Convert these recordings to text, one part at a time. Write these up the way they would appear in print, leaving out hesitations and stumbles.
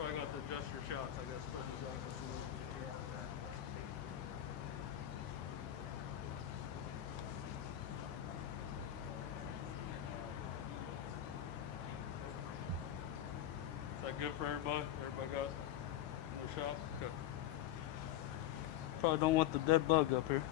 Probably got to adjust your shots, I guess. Is that good for everybody? Everybody got no shots? Okay. Probably don't want the dead bug up here.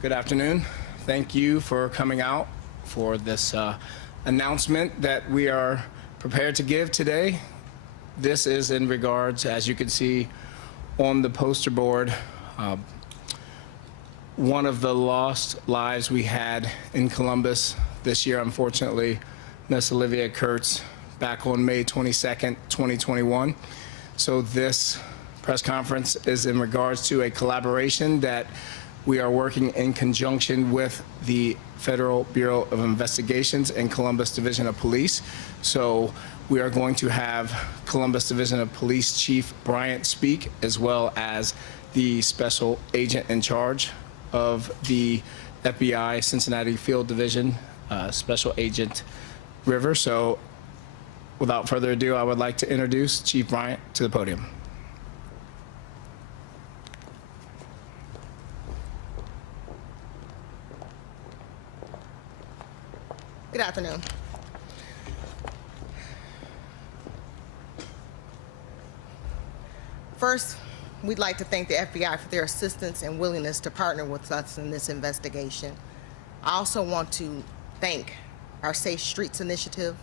Good afternoon. Thank you for coming out for this announcement that we are prepared to give today. This is in regards, as you can see on the poster board, one of the lost lives we had in Columbus this year, unfortunately, Miss Olivia Kurtz, back on May 22nd, 2021. So this press conference is in regards to a collaboration that we are working in conjunction with the Federal Bureau of Investigations and Columbus Division of Police. So we are going to have Columbus Division of Police Chief Bryant speak, as well as the special agent in charge of the FBI Cincinnati Field Division, Special Agent River. So without further ado, I would like to introduce Chief Bryant to the podium. Good afternoon. First, we'd like to thank the FBI for their assistance and willingness to partner with us in this investigation. I also want to thank our Safe Streets Initiative,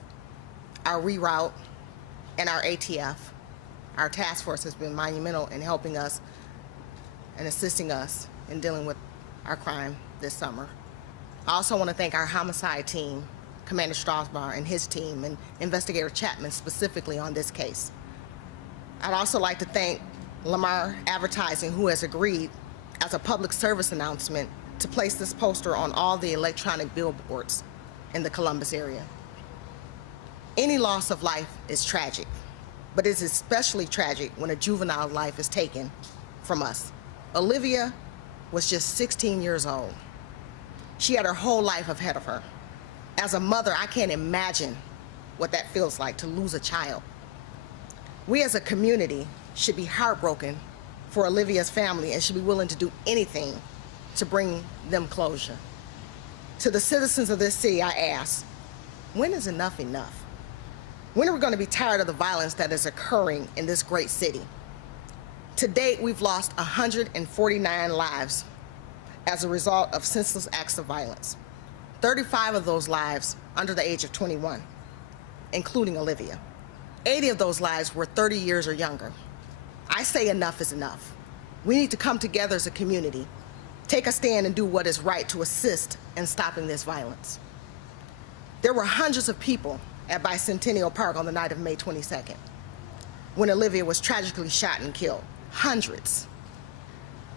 our Reroute, and our ATF. Our task force has been monumental in helping us and assisting us in dealing with our crime this summer. I also want to thank our homicide team, Commander Strasbaugh and his team, and Investigator Chapman specifically on this case. I'd also like to thank Lamar Advertising, who has agreed as a public service announcement to place this poster on all the electronic billboards in the Columbus area. Any loss of life is tragic, but it's especially tragic when a juvenile life is taken from us. Olivia was just 16 years old. She had her whole life ahead of her. As a mother, I can't imagine what that feels like to lose a child. We as a community should be heartbroken for Olivia's family and should be willing to do anything to bring them closure. To the citizens of this city, I ask, when is enough enough? When are we going to be tired of the violence that is occurring in this great city? To date, we've lost 149 lives as a result of senseless acts of violence. 35 of those lives under the age of 21. including Olivia. 80 of those lives were 30 years or younger. I say enough is enough. We need to come together as a community, take a stand and do what is right to assist in stopping this violence. There were hundreds of people at Bicentennial Park on the night of May 22nd, when Olivia was tragically shot and killed. Hundreds.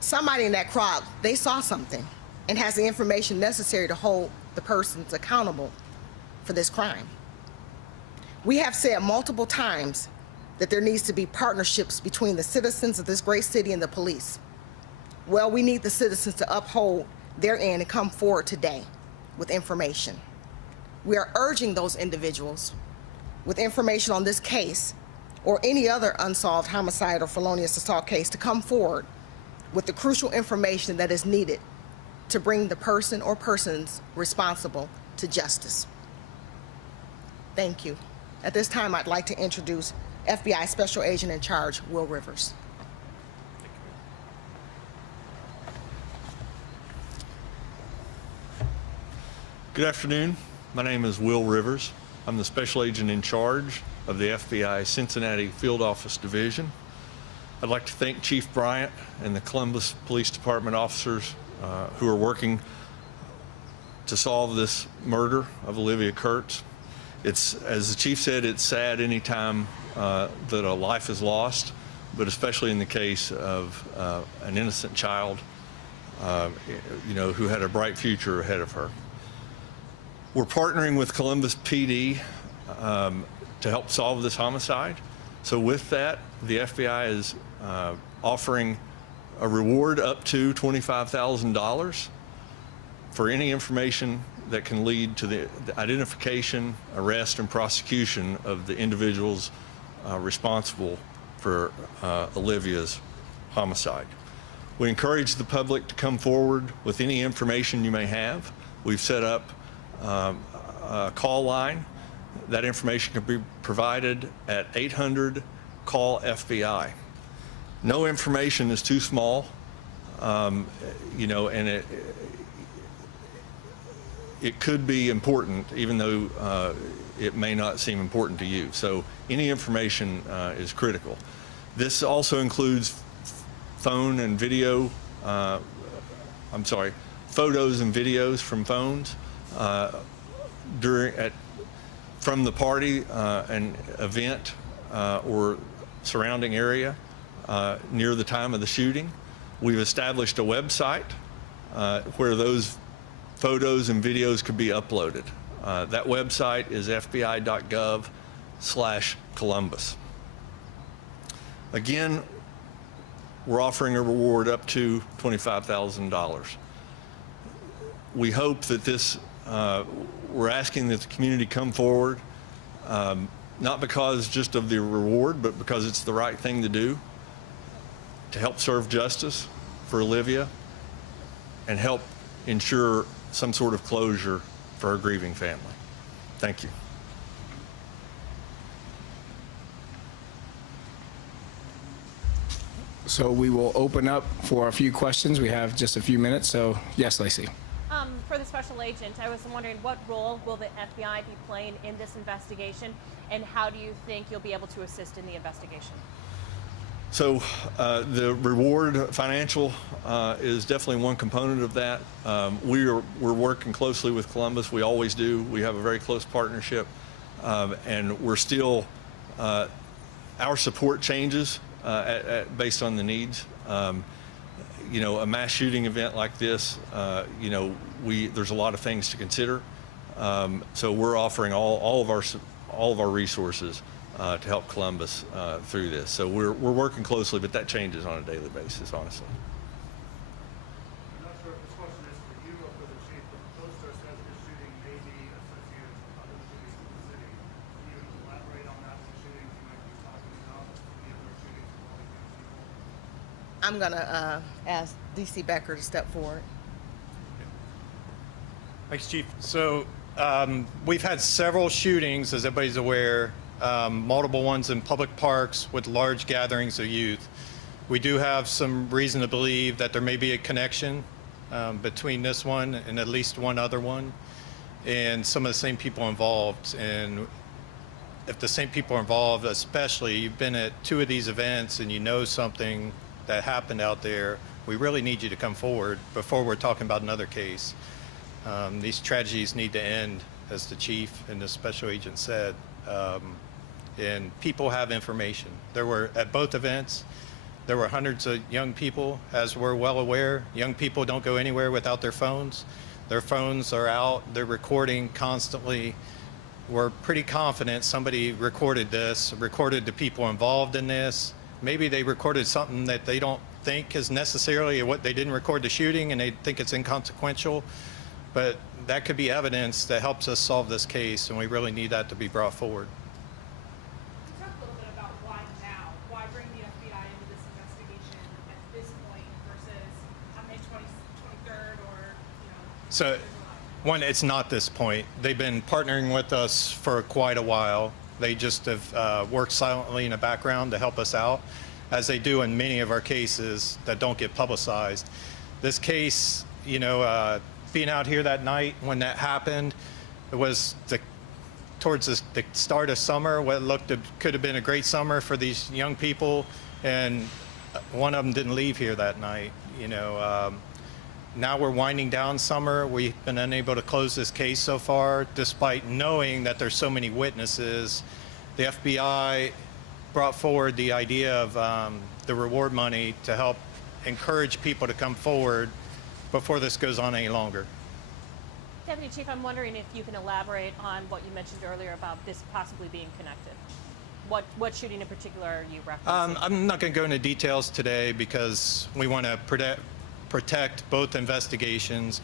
Somebody in that crowd, they saw something and has the information necessary to hold the persons accountable for this crime. We have said multiple times that there needs to be partnerships between the citizens of this great city and the police. Well, we need the citizens to uphold their end and come forward today with information. We are urging those individuals with information on this case or any other unsolved homicide or felonious assault case to come forward with the crucial information that is needed to bring the person or persons responsible to justice. Thank you. At this time, I'd like to introduce FBI Special Agent in Charge, Will Rivers. Good afternoon. My name is Will Rivers. I'm the Special Agent in Charge of the FBI Cincinnati Field Office Division. I'd like to thank Chief Bryant and the Columbus Police Department officers who are working to solve this murder of Olivia Kurtz. It's, as the Chief said, it's sad any time that a life is lost, but especially in the case of an innocent child, who had a bright future ahead of her. We're partnering with Columbus PD to help solve this homicide. So with that, the FBI is offering a reward up to $25,000 for any information that can lead to the identification, arrest, and prosecution of the individuals responsible for Olivia's homicide. We encourage the public to come forward with any information you may have. We've set up a call line. That information can be provided at 800-CALL-FBI. No information is too small, and it could be important, even though it may not seem important to you. So any information is critical. This also includes photos and videos from phones from the party and event or surrounding area near the time of the shooting. We've established a website where those photos and videos could be uploaded. That website is fbi.gov/Columbus. Again, we're offering a reward up to $25,000. We hope that we're asking that the community come forward, not because just of the reward, but because it's the right thing to do to help serve justice for Olivia and help ensure some sort of closure for her grieving family. Thank you. So we will open up for a few questions. We have just a few minutes, so yes, Lacey. For the special agent, I was wondering what role will the FBI be playing in this investigation, and how do you think you'll be able to assist in the investigation? So the reward financial is definitely one component of that. We're working closely with Columbus. We always do. We have a very close partnership, and we're still our support changes based on the needs. A mass shooting event like this, there's a lot of things to consider. So we're offering all of our resources to help Columbus through this. So we're working closely, but that changes on a daily basis, honestly. I'm not sure if this question is for you or for the chief, but the poster says this shooting may be associated with other shootings in the city. Can you elaborate on that, the shootings you might be talking about, the other shootings involving people? I'm going to ask DC Becker to step forward. Thanks, Chief. So we've had several shootings, as everybody's aware, multiple ones in public parks with large gatherings of youth. We do have some reason to believe that there may be a connection between this one and at least one other one, and some of the same people involved. And if the same people are involved, especially you've been at 2 of these events and you know something that happened out there, we really need you to come forward before we're talking about another case. These tragedies need to end, as the chief and the special agent said. And people have information. There were, at both events, there were hundreds of young people, as we're well aware. Young people don't go anywhere without their phones. Their phones are out, they're recording constantly. We're pretty confident somebody recorded this, recorded the people involved in this. Maybe they recorded something that they don't think is necessarily what they didn't record the shooting and they think it's inconsequential. But that could be evidence that helps us solve this case, and we really need that to be brought forward. Talk a little bit about why now? Why bring the FBI into this investigation at this point versus on May 23rd or, you know? So, one, it's not this point. They've been partnering with us for quite a while. They just have worked silently in the background to help us out, as they do in many of our cases that don't get publicized. This case, you know, being out here that night when that happened, it was towards the start of summer, what could have been a great summer for these young people, and one of them didn't leave here that night. You know, now we're winding down summer. We've been unable to close this case so far, despite knowing that there's so many witnesses. The FBI brought forward the idea of the reward money to help encourage people to come forward before this goes on any longer. Deputy Chief, I'm wondering if you can elaborate on what you mentioned earlier about this possibly being connected. What shooting in particular are you referencing? I'm not going to go into details today because we want to protect both investigations,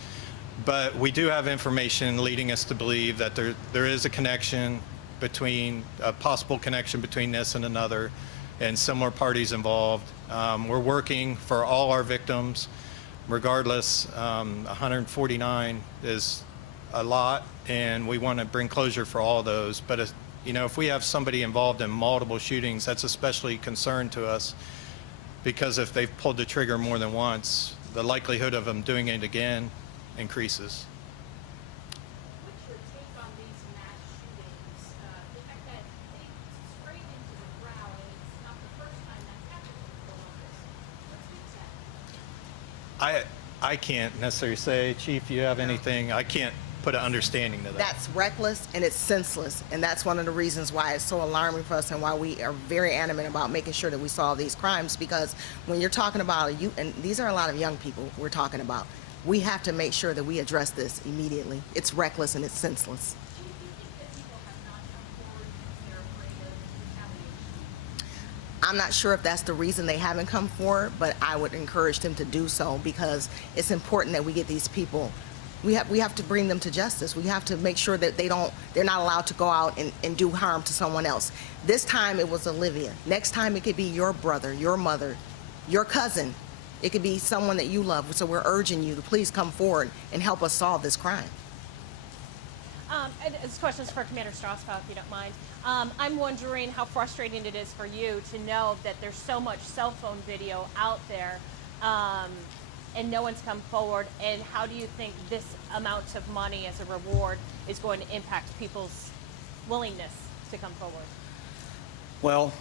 but we do have information leading us to believe that there is a connection a possible connection between this and another, and similar parties involved. We're working for all our victims. Regardless, 149 is a lot, and we want to bring closure for all those. But you know, if we have somebody involved in multiple shootings, that's especially concern to us, because if they've pulled the trigger more than once, the likelihood of them doing it again increases. What's your take on these mass shootings? The fact that they sprayed into the crowd, and it's not the first time that's happened in Columbus. What speaks that? I can't necessarily say, Chief, you have anything? I can't put an understanding to that. That's reckless and it's senseless, and that's one of the reasons why it's so alarming for us and why we are very adamant about making sure that we solve these crimes, because when you're talking about youth, and these are a lot of young people we're talking about, we have to make sure that we address this immediately. It's reckless and it's senseless. Do you think that people have not come forward because they're afraid of retaliation? I'm not sure if that's the reason they haven't come forward, but I would encourage them to do so, because it's important that we get these people. We have to bring them to justice. We have to make sure that they're not allowed to go out and do harm to someone else. This time it was Olivia. Next time it could be your brother, your mother, your cousin. It could be someone that you love. So we're urging you to please come forward and help us solve this crime. And this question is for Commander Strasbaugh, if you don't mind. I'm wondering how frustrating it is for you to know that there's so much cell phone video out there and no one's come forward, and how do you think this amount of money as a reward is going to impact people's willingness to come forward? Well,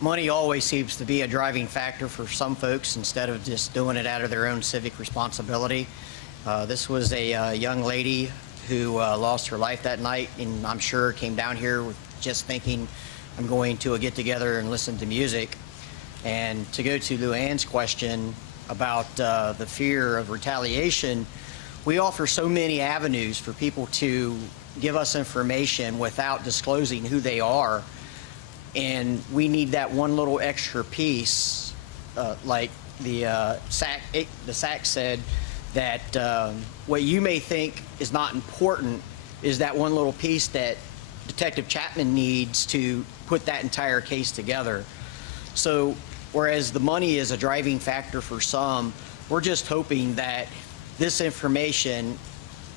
money always seems to be a driving factor for some folks instead of just doing it out of their own civic responsibility. This was a young lady who lost her life that night, and I'm sure came down here with just thinking, I'm going to a get-together and listen to music. And to go to Luann's question about the fear of retaliation, we offer so many avenues for people to give us information without disclosing who they are. And we need that one little extra piece, like the SAC said, that what you may think is not important is that one little piece that Detective Chapman needs to put that entire case together. So whereas the money is a driving factor for some, we're just hoping that this information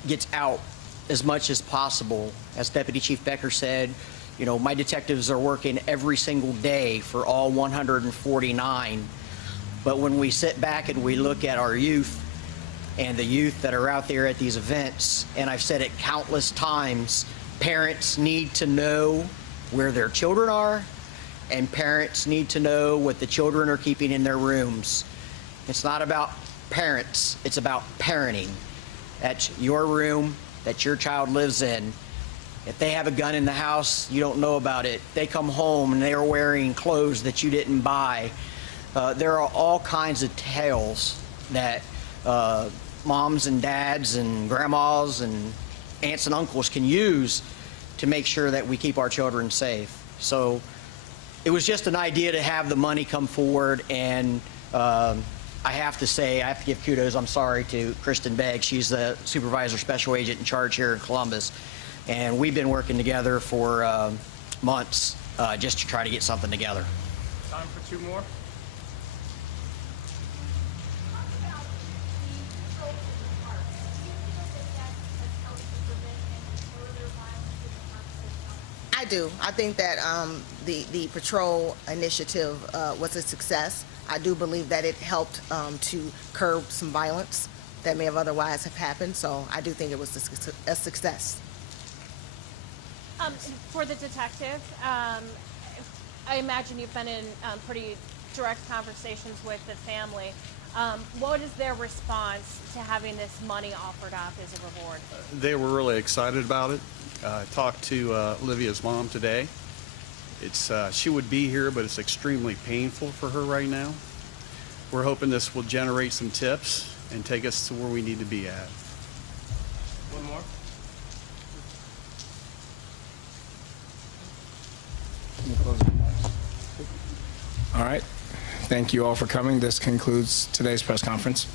gets out as much as possible. As Deputy Chief Becker said, you know, my detectives are working every single day for all 149. But when we sit back and we look at our youth and the youth that are out there at these events, and I've said it countless times, parents need to know where their children are, and parents need to know what the children are keeping in their rooms. It's not about parents, it's about parenting. That's your room that your child lives in. If they have a gun in the house, you don't know about it. They come home and they are wearing clothes that you didn't buy. There are all kinds of tales that moms and dads and grandmas and aunts and uncles can use to make sure that we keep our children safe. So it was just an idea to have the money come forward, and I have to say, I have to give kudos, I'm sorry, to Kristen Begg. She's the supervisor special agent in charge here in Columbus. And we've been working together for months just to try to get something together. Time for two more. Talk about the patrols in the park. Do you feel that has helped to prevent any further violence in the park system? I do. I think that the patrol initiative was a success. I do believe that it helped to curb some violence that may have otherwise have happened. So I do think it was a success. For the detective, I imagine you've been in pretty direct conversations with the family. What is their response to having this money offered up as a reward? They were really excited about it. I talked to Olivia's mom today. She would be here, but it's extremely painful for her right now. We're hoping this will generate some tips and take us to where we need to be at. One more. All right. Thank you all for coming. This concludes today's press conference.